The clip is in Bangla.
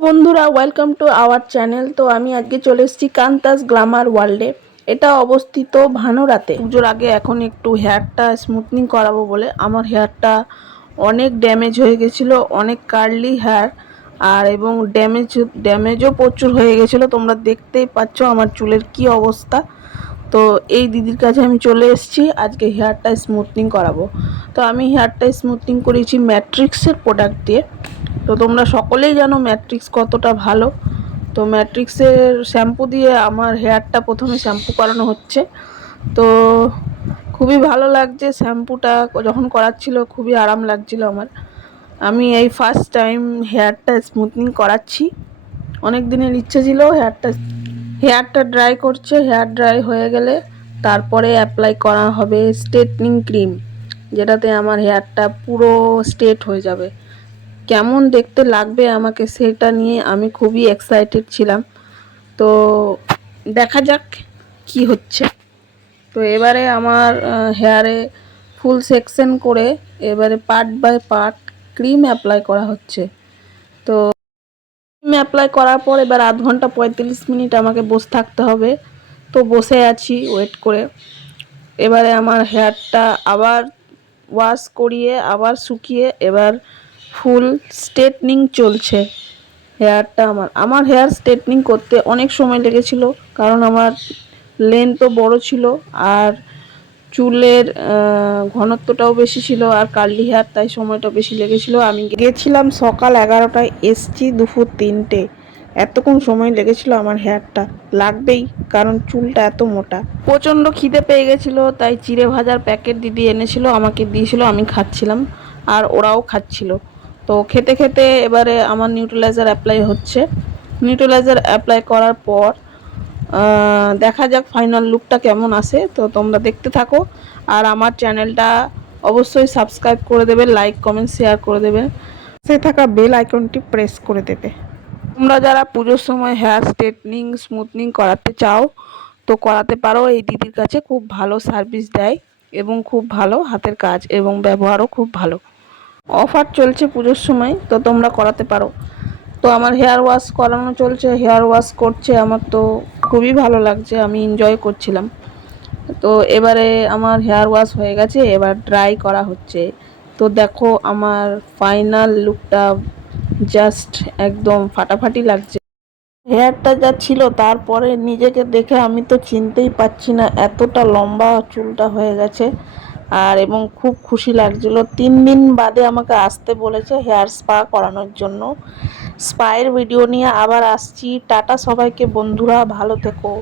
বন্ধুরা, ওয়েলকাম টু আওয়ার চ্যানেল। তো আমি আজকে চলে এসেছি কান্তাস গ্ল্যামার ওয়ার্ল্ডে। এটা অবস্থিত ভানুরাতে। পুজোর আগে এখন একটু হেয়ারটা স্মুথনিং করাবো বলে। আমার হেয়ারটা অনেক ড্যামেজ হয়ে গেছিলো, অনেক কার্লি হেয়ার, আর এবং ড্যামেজও প্রচুর হয়ে গেছিলো। তোমরা দেখতেই পাচ্ছ আমার চুলের কি অবস্থা। তো এই দিদির কাছে আমি চলে এসেছি আজকে হেয়ারটা স্মুথনিং করাবো। তো আমি হেয়ারটা স্মুথনিং করেছি ম্যাট্রিক্সের প্রোডাক্ট দিয়ে। তো তোমরা সকলেই জানো ম্যাট্রিক্স কতটা ভালো। তো ম্যাট্রিক্সের শ্যাম্পু দিয়ে আমার হেয়ারটা প্রথমে শ্যাম্পু করানো হচ্ছে। তো খুবই ভালো লাগছে শ্যাম্পুটা যখন করাচ্ছিল, খুবই আরাম লাগছিল আমার। আমি এই ফার্স্ট টাইম হেয়ারটা স্মুথনিং করাচ্ছি। অনেক দিনের ইচ্ছে ছিল হেয়ারটা ড্রাই করছে। হেয়ার ড্রাই হয়ে গেলে তারপরে অ্যাপ্লাই করা হবে স্ট্রেটনিং ক্রিম, যেটাতে আমার হেয়ারটা পুরো স্ট্রেট হয়ে যাবে। কেমন দেখতে লাগবে আমাকে সেটা নিয়ে আমি খুবই এক্সাইটেড ছিলাম। তো দেখা যাক কি হচ্ছে। তো এবারে আমার হেয়ারে ফুল সেকশন করে এবারে part by part cream apply করা হচ্ছে। তো ক্রিম অ্যাপ্লাই করার পর এবার আধ ঘন্টা 45 মিনিট আমাকে বসে থাকতে হবে। তো বসে আছি ওয়েট করে। এবারে আমার হেয়ারটা আবার ওয়াশ করিয়ে আবার শুকিয়ে এবার ফুল স্ট্রেটনিং চলছে। হেয়ারটা আমার হেয়ার স্ট্রেটনিং করতে অনেক সময় লেগেছিল, কারণ আমার লেন্থও বড় ছিল আর চুলের ঘনত্বটাও বেশি ছিল আর কার্লি হেয়ার, তাই সময়টা বেশি লেগেছিল। আমি গেছিলাম সকাল 11টায়, এসছি দুপুর 3টে। এতক্ষণ সময় লেগেছিল আমার হেয়ারটা লাগবেই, কারণ চুলটা এত মোটা। প্রচণ্ড খিদে পেয়ে গেছিলো, তাই চিড়ে ভাজার প্যাকেট দিদি এনেছিল, আমাকে দিয়েছিল, আমি খাচ্ছিলাম আর ওরাও খাচ্ছিল। তো খেতে খেতে এবারে আমার নিউট্রিলাইজার অ্যাপ্লাই হচ্ছে। নিউট্রিলাইজার অ্যাপ্লাই করার পর দেখা যাক ফাইনাল লুকটা কেমন আসে। তো তোমরা দেখতে থাকো আর আমার চ্যানেলটা অবশ্যই সাবস্ক্রাইব করে দেবে, লাইক কমেন্ট শেয়ার করে দেবে, সে থাকা বেল আইকনটি প্রেস করে দেবে। তোমরা যারা পুজোর সময় হেয়ার স্ট্রেটনিং স্মুথনিং করাতে চাও তো করাতে পারো। এই দিদির কাছে খুব ভালো সার্ভিস দেয় এবং খুব ভালো হাতের কাজ এবং ব্যবহারও খুব ভালো। অফার চলছে পুজোর সময়, তো তোমরা করাতে পারো। তো আমার হেয়ার ওয়াশ করানো চলছে, হেয়ার ওয়াশ করছে, আমার তো খুবই ভালো লাগছে, আমি এনজয় করছিলাম। তো এবারে আমার হেয়ার ওয়াশ হয়ে গেছে, এবার ড্রাই করা হচ্ছে। তো দেখো আমার ফাইনাল লুকটা জাস্ট একদম ফাটাফাটি লাগছে। হেয়ারটা যা ছিল তারপরে নিজেকে দেখে আমি তো চিনতেই পারছি না, এতটা লম্বা চুলটা হয়ে গেছে। আর এবং খুব খুশি লাগছিল। 3 দিন বাদে আমাকে আসতে বলেছে হেয়ার স্পা করানোর জন্য। স্পায়ের ভিডিও নিয়ে আবার আসছি। টাটা সবাইকে বন্ধুরা, ভালো থেকো।